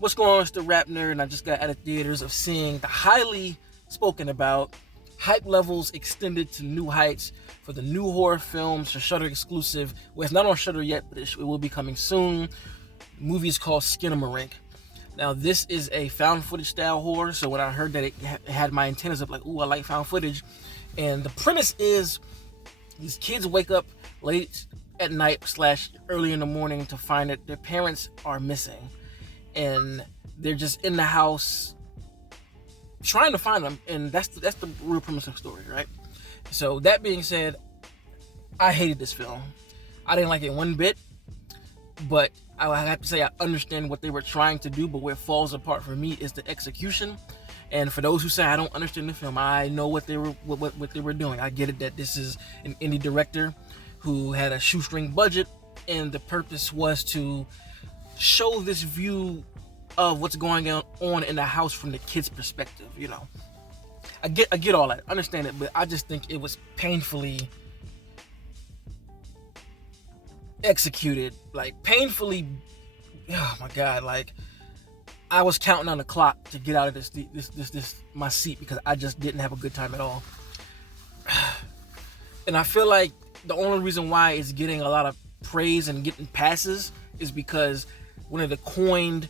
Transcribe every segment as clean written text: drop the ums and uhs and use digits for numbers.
What's going on? It's the RapNerd, and I just got out of theaters of seeing the highly spoken about, hype levels extended to new heights for the new horror films, the Shudder exclusive. Well, it's not on Shudder yet, but it will be coming soon. The movie is called Skinamarink. Now, this is a found footage style horror, so when I heard that it had my antennas up, like, ooh, I like found footage. And the premise is these kids wake up late at night / early in the morning to find that their parents are missing. And they're just in the house trying to find them, and that's the real premise of the story, right? So that being said, I hated this film. I didn't like it one bit, but I have to say I understand what they were trying to do, but where it falls apart for me is the execution. And for those who say I don't understand the film, I know what they were doing. I get it that this is an indie director who had a shoestring budget, and the purpose was to show this view of what's going on in the house from the kid's perspective. You know, I get all that, I understand it, but I just think it was painfully executed, like painfully. Oh my god, like I was counting on the clock to get out of this my seat because I just didn't have a good time at all. And I feel like the only reason why it's getting a lot of praise and getting passes is because one of the coined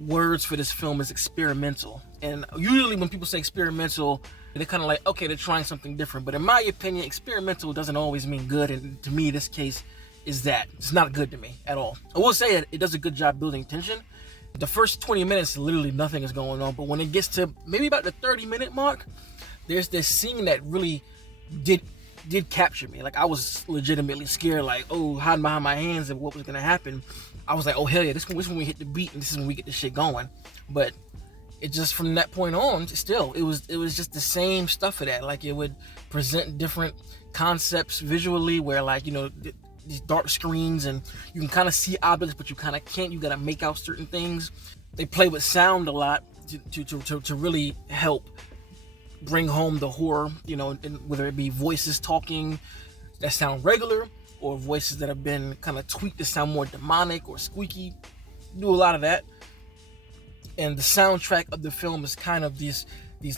words for this film is experimental. And usually when people say experimental, they're kind of like, okay, they're trying something different. But in my opinion, experimental doesn't always mean good. And to me, this case is that. It's not good to me at all. I will say that it does a good job building tension. The first 20 minutes, literally nothing is going on. But when it gets to maybe about the 30-minute mark, there's this scene that really did capture me. Like, I was legitimately scared, like, oh, hiding behind my hands of what was gonna happen. I was like, oh hell yeah, this is when we hit the beat, and this is when we get this shit going. But it just, from that point on, still, it was just the same stuff for that. Like, it would present different concepts visually, where, like, you know, these dark screens, and you can kind of see objects, but you kind of can't. You gotta make out certain things. They play with sound a lot to really help bring home the horror, you know, and whether it be voices talking that sound regular, or voices that have been kind of tweaked to sound more demonic or squeaky. Do a lot of that. And the soundtrack of the film is kind of these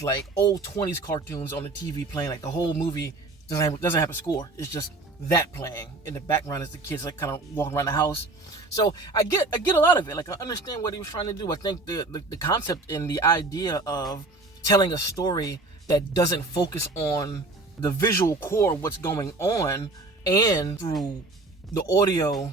like old 20s cartoons on the TV playing. Like, the whole movie doesn't have a score. It's just that playing in the background as the kids like kind of walking around the house. So I get a lot of it. Like, I understand what he was trying to do. I think the concept and the idea of telling a story that doesn't focus on the visual core of what's going on, and through the audio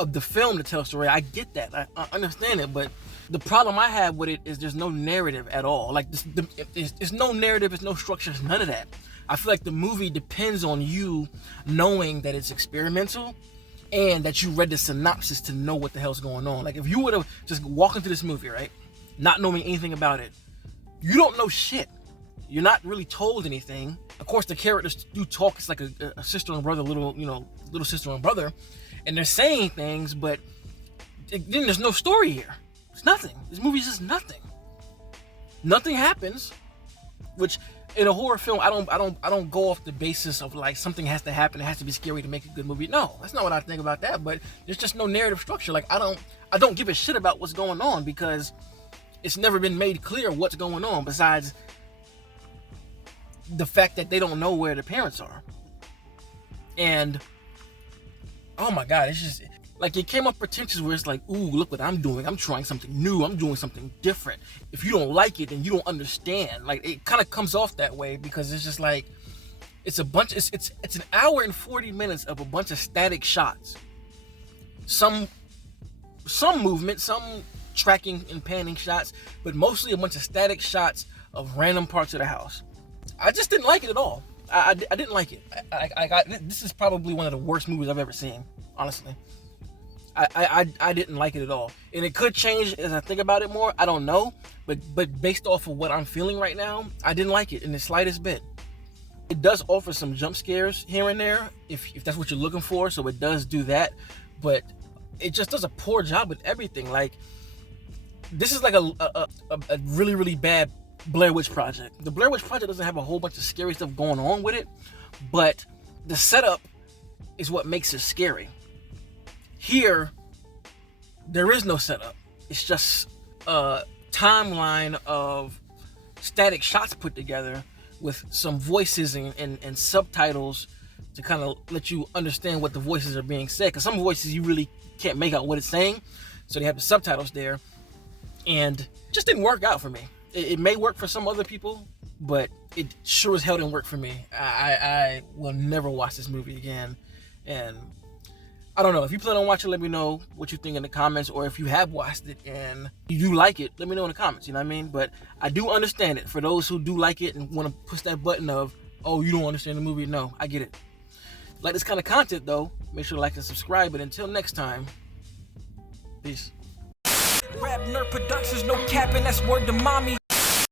of the film to tell a story, I get that. I understand it, but the problem I have with it is there's no narrative at all. Like, it's no narrative, it's no structure, it's none of that. I feel like the movie depends on you knowing that it's experimental and that you read the synopsis to know what the hell's going on. Like, if you would have just walked into this movie, right, not knowing anything about it, you don't know shit. You're not really told anything. Of course, the characters do talk. It's like a sister and brother, little sister and brother, and they're saying things, but then there's no story here. It's nothing. This movie is just nothing. Nothing happens, which in a horror film, I don't go off the basis of like something has to happen. It has to be scary to make a good movie. No, that's not what I think about that. But there's just no narrative structure. Like, I don't give a shit about what's going on because it's never been made clear what's going on besides the fact that they don't know where the parents are. And oh my god, it's just like, it came up pretentious where it's like, ooh, look what I'm doing. I'm trying something new. I'm doing something different. If you don't like it, then you don't understand. Like, it kind of comes off that way because it's just like, it's an hour and 40 minutes of a bunch of static shots. Some movement, some tracking and panning shots, but mostly a bunch of static shots of random parts of the house. I just didn't like it at all. I didn't like it. This is probably one of the worst movies I've ever seen, honestly. I didn't like it at all. And it could change as I think about it more. I don't know. But based off of what I'm feeling right now, I didn't like it in the slightest bit. It does offer some jump scares here and there, if that's what you're looking for, so it does do that. But it just does a poor job with everything. Like, this is like a really, really bad Blair Witch Project. The Blair Witch Project doesn't have a whole bunch of scary stuff going on with it, but the setup is what makes it scary. Here, there is no setup. It's just timeline of static shots put together with some voices and subtitles to kind of let you understand what the voices are being said, because some voices you really can't make out what it's saying, so they have the subtitles there, and it just didn't work out for me. It may work for some other people, but it sure as hell didn't work for me. I will never watch this movie again, and I don't know. If you plan on watching, let me know what you think in the comments, or if you have watched it and you like it, let me know in the comments, you know what I mean? But I do understand it. For those who do like it and want to push that button of, oh, you don't understand the movie, no, I get it. Like this kind of content, though, make sure to like and subscribe. But until next time, peace. RapNerd Productions, no capping, that's word to mommy.